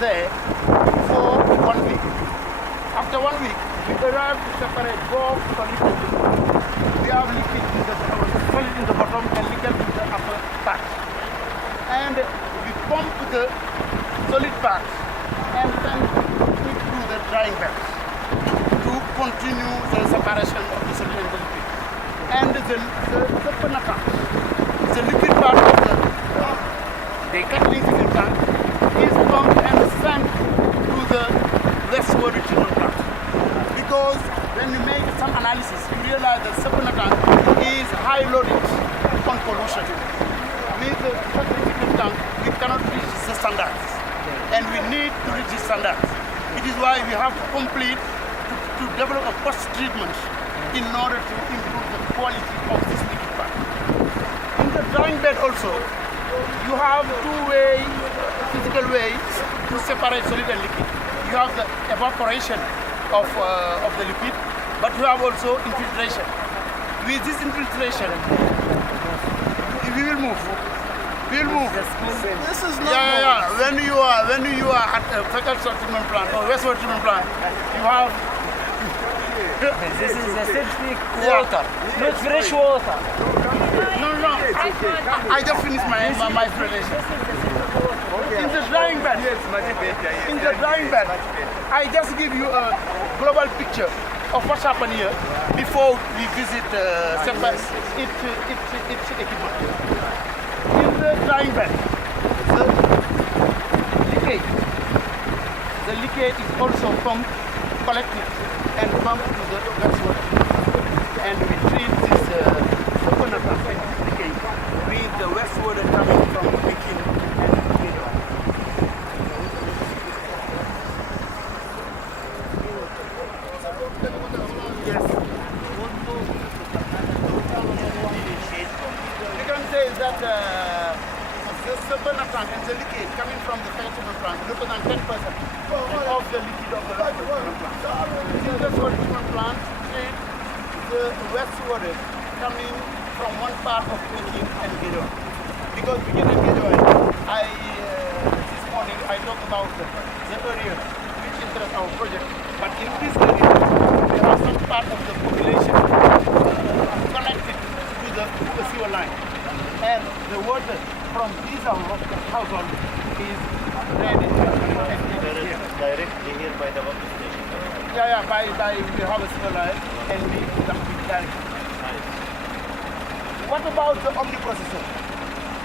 There for 1 week. After 1 week, we arrive to separate both solid and liquid. We have liquid in the solid in the bottom and liquid in the upper part. And we pump the solid part and then put it through the drying bed to continue the separation of the solid and the liquid. And the penata, the liquid part of the Kathleen liquid plant is pumped and sent to the westward treatment plant. Because when you make some analysis, you realize that Sapunatan is high loaded on pollution. With the treatment plant, we cannot reach the standards. And we need to reach the standards. It is why we have to complete to develop a post-treatment in order to improve the quality of this liquid plant. In the drying bed also, you have physical ways to separate solid and liquid. You have the evaporation of the liquid, but you have also infiltration. With this infiltration, we will move. We will move. This is not. Yeah. When you are at a fecal treatment plant or wastewater treatment plant, you have. This is acidic water, not fresh water. No. I just finished my explanation. In the drying bed, in the drying bed, I just give you a global picture of what's happened here before we visit its equipment. In the drying bed, the leakage is also pumped, collected, and pumped to the wastewater. And we treat this coconut leakage with the wastewater coming from Peking and Vietnam. Yes. You can say that the Sabana plant and the leakage coming from the vegetable plant represent 10% of the liquid of the treatment plant. In the treatment plant, the wastewater coming from one part of Peking and Gidon. Because Peking and Gidon, this morning I talked about the areas which interest our project. But in this area, there are some part of the population connected to the sewer line. And the water from these households is ready here. Directly here by the water station. Yeah, we have a sewer line and we dump it directly. What about the omniprocessor?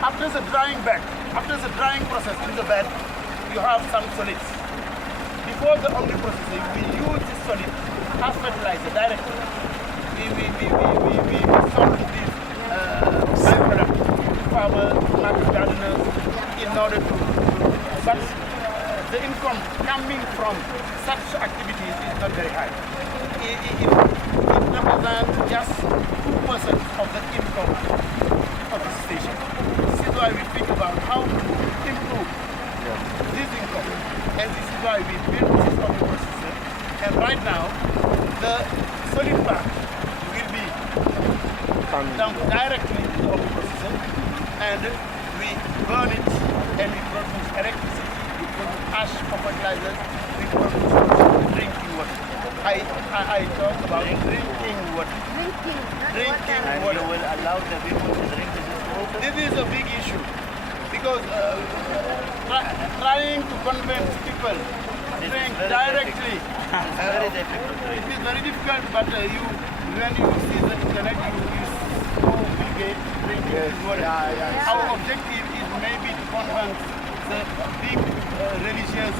After the drying bed, after the drying process in the bed, you have some solids. Before the omniprocessor, we use this solid as fertilizer directly. We sort these byproducts to farmers, gardeners, in order to. But the income coming from such activities is not very high. It represents just 2% of the income of the station. This is why we think about how to improve this income. And this is why we built this omniprocessor. And right now, the solid part will be dumped directly into the omniprocessor. And we burn it and we produce electricity, we produce ash for fertilizers, we produce drinking water. I talk about drinking water. Drinking water. You will allow the people to drink this water? This is a big issue because trying to convince people to drink directly. It's very difficult. It is very difficult, but when you see the internet, you irrigate, drinking this water. Our objective is maybe to convince the big religious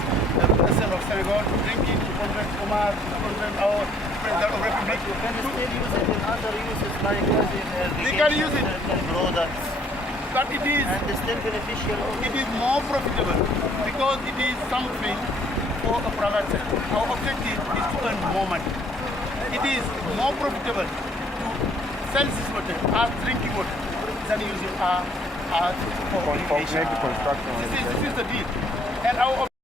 person of Senegal, to drinking, to convince Omar, to convince our President of Republic. You can still use it in other uses like as in They can use it. products. But it is And it's still beneficial. it is more profitable because it is something for a private sector. Our objective is to earn more money. It is more profitable to sell this water as drinking water than use it as for irrigation. Construction. This is the deal. And our